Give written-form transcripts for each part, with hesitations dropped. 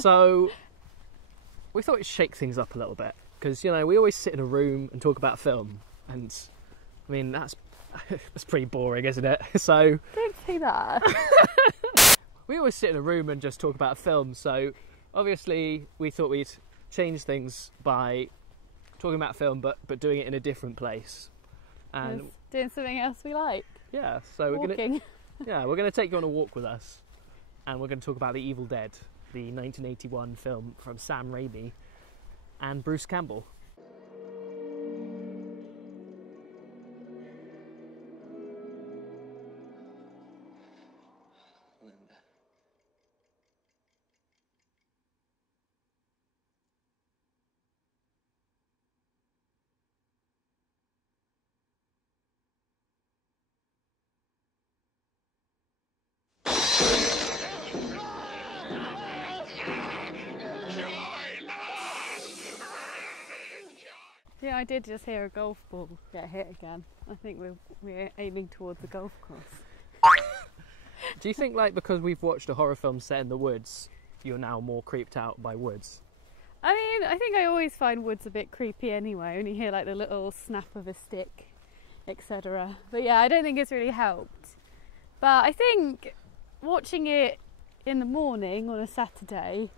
So we thought we'd shake things up a little bit because, you know, we always sit in a room and talk about film, and I mean that's pretty boring, isn't it? So Don't say that. we always sit in a room and just talk about film. So obviously we thought we'd change things by talking about film, but doing it in a different place. And Just doing something else we like. yeah, so Walking. we're gonna take you on a walk with us, and we're gonna talk about The Evil Dead, the 1981 film from Sam Raimi and Bruce Campbell. Yeah, I did just hear a golf ball get hit again. I think we're aiming towards the golf course. Do you think, like, because we've watched a horror film set in the woods, you're now more creeped out by woods? I mean, I think I always find woods a bit creepy anyway, when you hear like the little snap of a stick, etc. But yeah, I don't think it's really helped. But I think watching it in the morning on a Saturday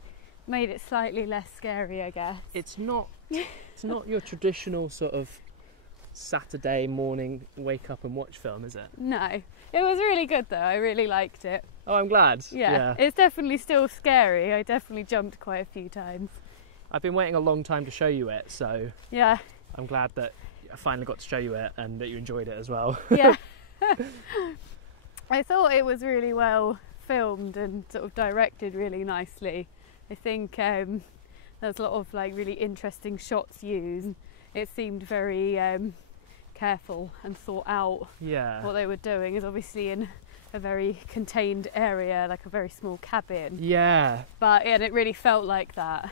made it slightly less scary, I guess. It's not your traditional sort of Saturday morning wake up and watch film, is it? No. It was really good though, I really liked it. Oh, I'm glad. Yeah. It's definitely still scary, I definitely jumped quite a few times. I've been waiting a long time to show you it, so Yeah. I'm glad that I finally got to show you it and that you enjoyed it as well. Yeah. I thought it was really well filmed and sort of directed really nicely. I think there's a lot of like really interesting shots used. It seemed very careful and thought out. Yeah. What they were doing is obviously in a very contained area, like a very small cabin. Yeah. But yeah, it really felt like that.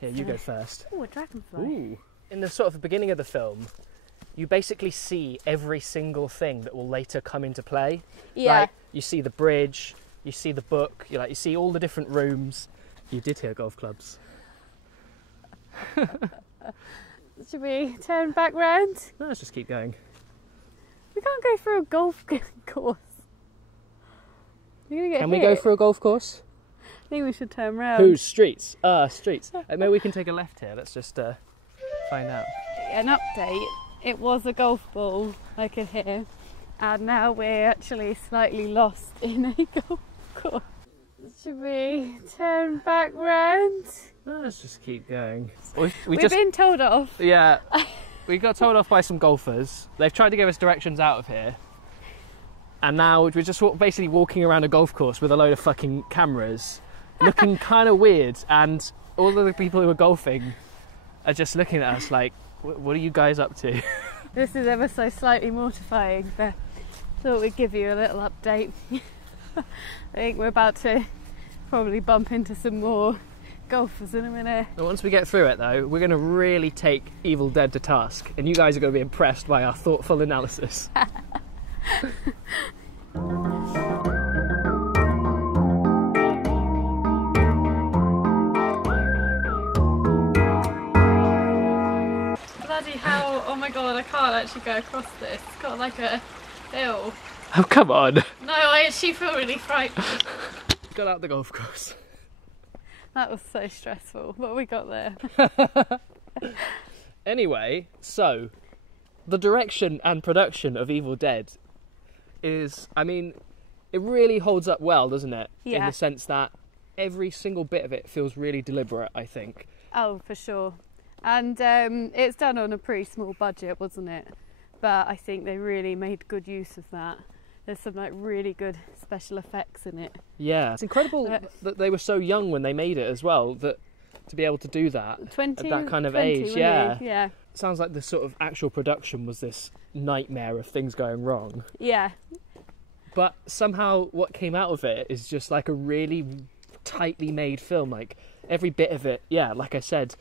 Here, you go first. Oh, a dragonfly. Ooh. In the sort of the beginning of the film, you basically see every single thing that will later come into play. Yeah. Like, you see the bridge, you see the book, you see all the different rooms. You did hear golf clubs. Should we turn back round? No, let's just keep going. We can't go through a golf course. You're gonna get Can hit. we go through a golf course? I think we should turn round. Whose streets? Streets. Maybe we can take a left here. Let's just find out. An update. It was a golf ball I could hear, and now we're actually slightly lost in a golf course. Should we turn back round? No, let's just keep going. We've been told off. Yeah, we got told off by some golfers. They've tried to give us directions out of here. And now we're just basically walking around a golf course with a load of fucking cameras, looking kind of weird. And all of the people who are golfing are just looking at us like, what are you guys up to? This is ever so slightly mortifying, but thought we'd give you a little update. I think we're about to probably bump into some more golfers in a minute. Once we get through it though, we're going to really take Evil Dead to task, and you guys are going to be impressed by our thoughtful analysis. Bloody hell, oh my god, I can't actually go across this. It's got like a hill. Oh, come on. No, I actually feel really frightened. Got out the golf course. That was so stressful, but we got there. Anyway, so the direction and production of Evil Dead is, I mean, it really holds up well, doesn't it? Yeah. In the sense that every single bit of it feels really deliberate, I think. Oh, for sure. And it's done on a pretty small budget, wasn't it? But I think they really made good use of that. There's some like really good special effects in it. Yeah, it's incredible that they were so young when they made it as well, that to be able to do that 20, at that kind of 20, age. Yeah. Yeah. It sounds like the sort of actual production was this nightmare of things going wrong. Yeah. But somehow what came out of it is just like a really tightly made film. Like every bit of it, yeah, like I said,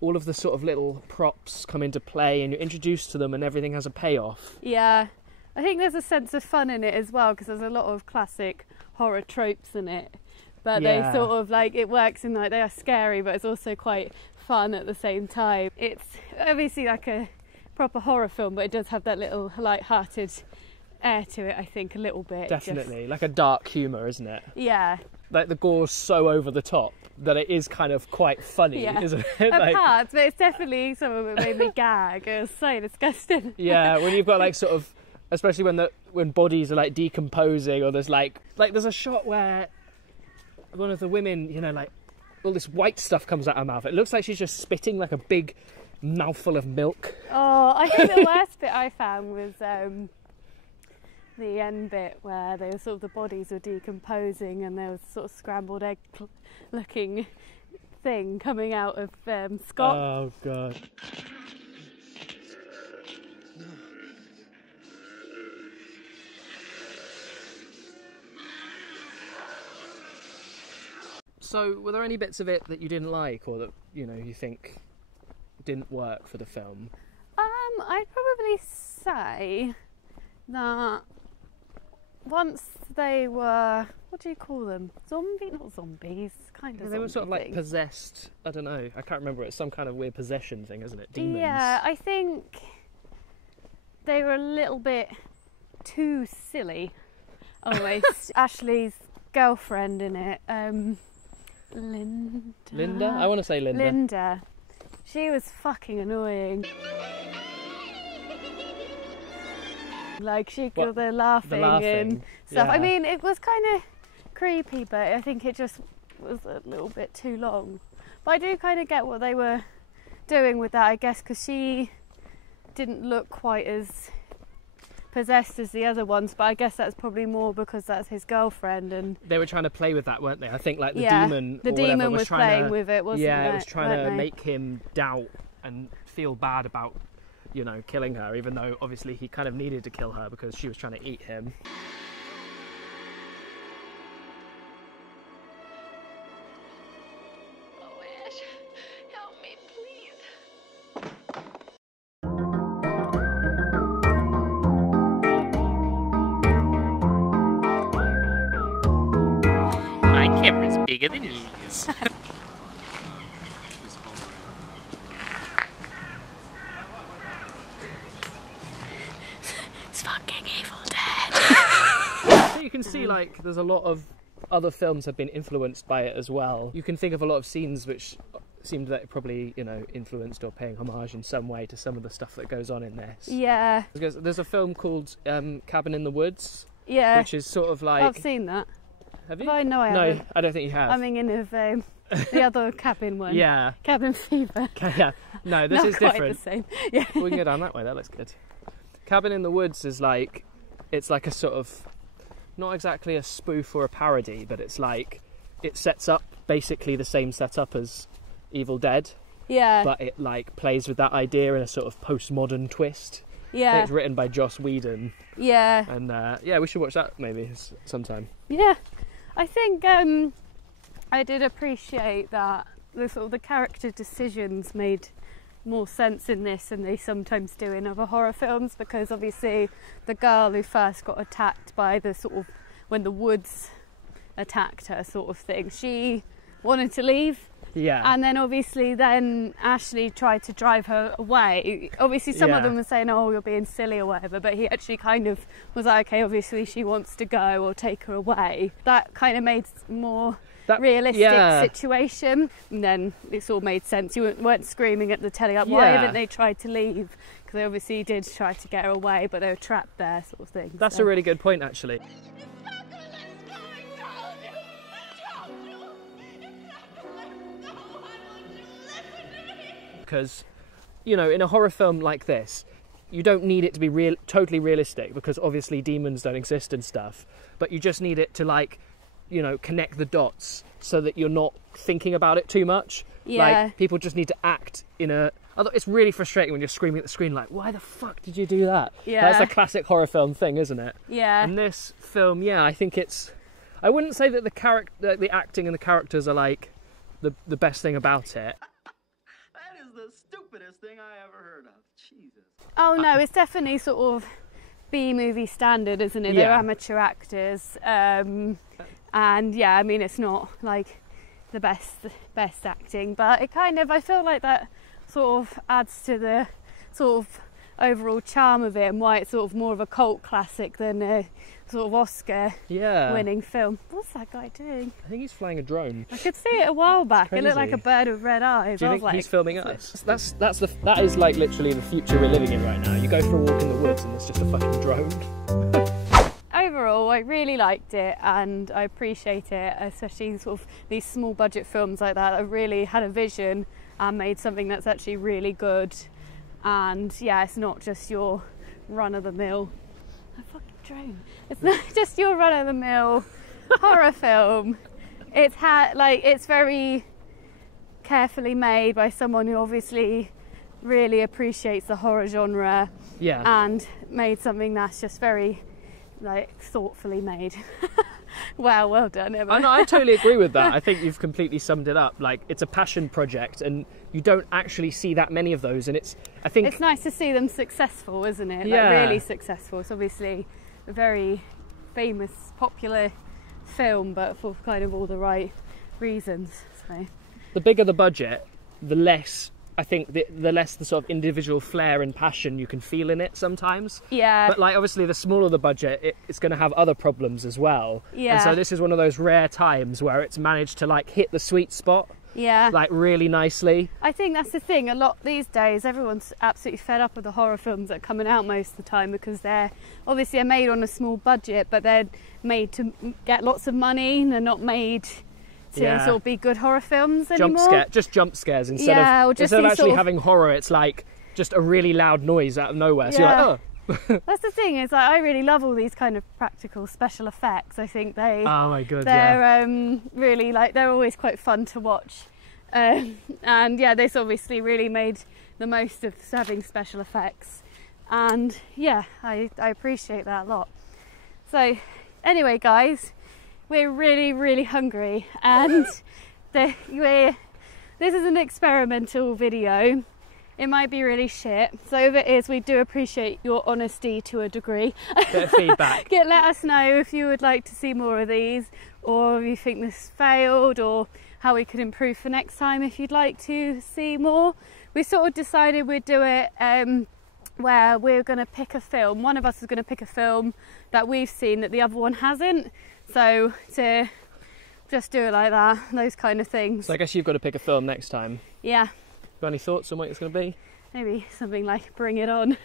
all of the sort of little props come into play and you're introduced to them and everything has a payoff. Yeah. I think there's a sense of fun in it as well, because there's a lot of classic horror tropes in it. but they sort of like, it works in like they are scary, but it's also quite fun at the same time. It's obviously like a proper horror film, but it does have that little light-hearted air to it, I think, a little bit. Definitely, like a dark humour, isn't it? Yeah. Like the gore's so over the top that it is kind of quite funny, isn't it? At parts, but it's definitely some of it made me gag. It was so disgusting. Yeah, when you've got like sort of, especially when bodies are like decomposing, or there's like there's a shot where one of the women, you know, like all this white stuff comes out her mouth. It looks like she's just spitting like a big mouthful of milk. Oh, I think the worst bit I found was the end bit where they were sort of, the bodies were decomposing and there was sort of scrambled egg looking thing coming out of Scott. Oh god. So were there any bits of it that you didn't like, or that, you know, you think didn't work for the film? I'd probably say that once they were, what do you call them? Not zombies, kind of. They were sort of like thing. Possessed. I don't know. I can't remember. It's some kind of weird possession thing, isn't it? Demons. Yeah, I think they were a little bit too silly, almost. Ashley's girlfriend in it, Linda? I want to say Linda. Linda. She was fucking annoying. Like, she got the laughing and stuff. Yeah. I mean, it was kind of creepy, but I think it just was a little bit too long. But I do kind of get what they were doing with that, I guess, because she didn't look quite as possessed as the other ones, but I guess that's probably more because that's his girlfriend, and they were trying to play with that, weren't they? I think like the demon was playing with it, wasn't it? Yeah, it was trying to make him doubt and feel bad about, you know, killing her, even though obviously he kind of needed to kill her because she was trying to eat him. Help me, please. My camera's bigger than yours. It's fucking Evil Dead. So you can see, like, there's a lot of other films have been influenced by it as well. You can think of a lot of scenes which seemed that it probably, you know, influenced or paying homage in some way to some of the stuff that goes on in this. Yeah. Because there's a film called Cabin in the Woods. Yeah. Which is sort of like... I've seen that. Have you? Have I? No, I haven't. No, I don't think you have. I'm thinking of the other cabin one. Yeah. Cabin Fever. Yeah. No, this is quite different. The same. Yeah. We can go down that way. That looks good. Cabin in the Woods is like, it's like a sort of, not exactly a spoof or a parody, but it's like, it sets up basically the same setup as Evil Dead. Yeah. But it like plays with that idea in a sort of postmodern twist. Yeah. I think it's written by Joss Whedon. Yeah. And yeah, we should watch that maybe sometime. Yeah. I think I did appreciate that the sort of the character decisions made more sense in this than they sometimes do in other horror films, because obviously the girl who first got attacked by the sort of, when the woods attacked her sort of thing, she wanted to leave. Yeah. And then obviously then Ashley tried to drive her away. Obviously some of them were saying, oh, you're being silly or whatever, but he actually kind of was like, okay, obviously she wants to go, or take her away. That kind of made more realistic situation. And then it all made sense. You weren't screaming at the telly like, why haven't they tried to leave? Because they obviously did try to get her away, but they were trapped there, sort of thing. That's a really good point, actually. Because, you know, in a horror film like this, you don't need it to be totally realistic, because obviously demons don't exist and stuff, but you just need it to, like, you know, connect the dots so that you're not thinking about it too much. Yeah. Like, people just need to act in a... It's really frustrating when you're screaming at the screen like, why the fuck did you do that? Yeah. That's a classic horror film thing, isn't it? Yeah. And this film, yeah, I think it's... I wouldn't say that the acting and the characters are, like, the best thing about it. The stupidest thing I ever heard of. Jesus. Oh no, it's definitely sort of B-movie standard, isn't it? Yeah. They're amateur actors, and And yeah, I mean, it's not like the best acting, but it kind of, I feel like that sort of adds to the sort of overall charm of it and why it's sort of more of a cult classic than a sort of Oscar winning film. What's that guy doing? I think he's flying a drone. I could see it a while back. It looked Crazy. like a bird with red eyes. Do you I think was like, he's filming us? That is like literally the future we're living in right now. You go for a walk in the woods and there's just a fucking drone. overall, I really liked it and I appreciate it, especially sort of these small budget films like that. I really had a vision and made something that's actually really good. And yeah, it's not just your run-of-the-mill it's not just your run-of-the-mill horror film. It's very carefully made by someone who obviously really appreciates the horror genre, and made something that's just very thoughtfully made. well done, Emma. I totally agree with that. I think you've completely summed it up. It's a passion project and you don't actually see that many of those, and I think it's nice to see them successful, isn't it? Really successful. It's obviously a very famous, popular film, but for kind of all the right reasons. So the bigger the budget, the less I think the less the sort of individual flair and passion you can feel in it sometimes. Yeah. But obviously the smaller the budget, it's going to have other problems as well. Yeah. And so this is one of those rare times where it's managed to hit the sweet spot. Yeah. Really nicely. I think that's the thing. A lot these days, everyone's absolutely fed up with the horror films that are coming out most of the time because they're made on a small budget, but they're made to get lots of money. They're not made to sort of be good horror films anymore. Jump scares instead of actually having horror. It's just a really loud noise out of nowhere. So you're oh. That's the thing. Is I really love all these kind of practical special effects. I think they're really they're always quite fun to watch. And yeah, this obviously really made the most of having special effects. And yeah, I appreciate that a lot. So anyway, guys, we're really, really hungry, and this is an experimental video. It might be really shit, so if it is, we do appreciate your honesty to a degree. Bit of feedback. Let us know if you would like to see more of these, or if you think this failed, or how we could improve for next time if you'd like to see more. We sort of decided we'd do it where we're going to pick a film. One of us is going to pick a film that we've seen that the other one hasn't. So to just do it like that, those kind of things. So I guess you've got to pick a film next time. Yeah. Got any thoughts on what it's going to be? Maybe something like Bring It On.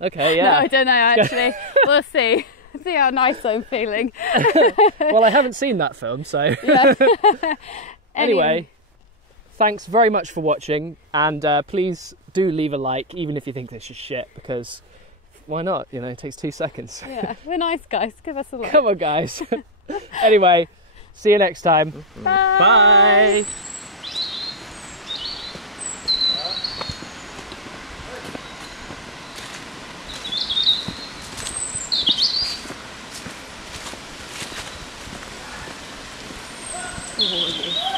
Okay, yeah. No, I don't know actually. We'll see. See how nice I'm feeling. Well, I haven't seen that film, so... Yeah. Anyway, thanks very much for watching, and please do leave a like, even if you think this is shit, because why not? It takes 2 seconds. Yeah, we're nice guys. Give us a like. Come on, guys. Anyway, see you next time. Bye. Bye. Oh, yeah.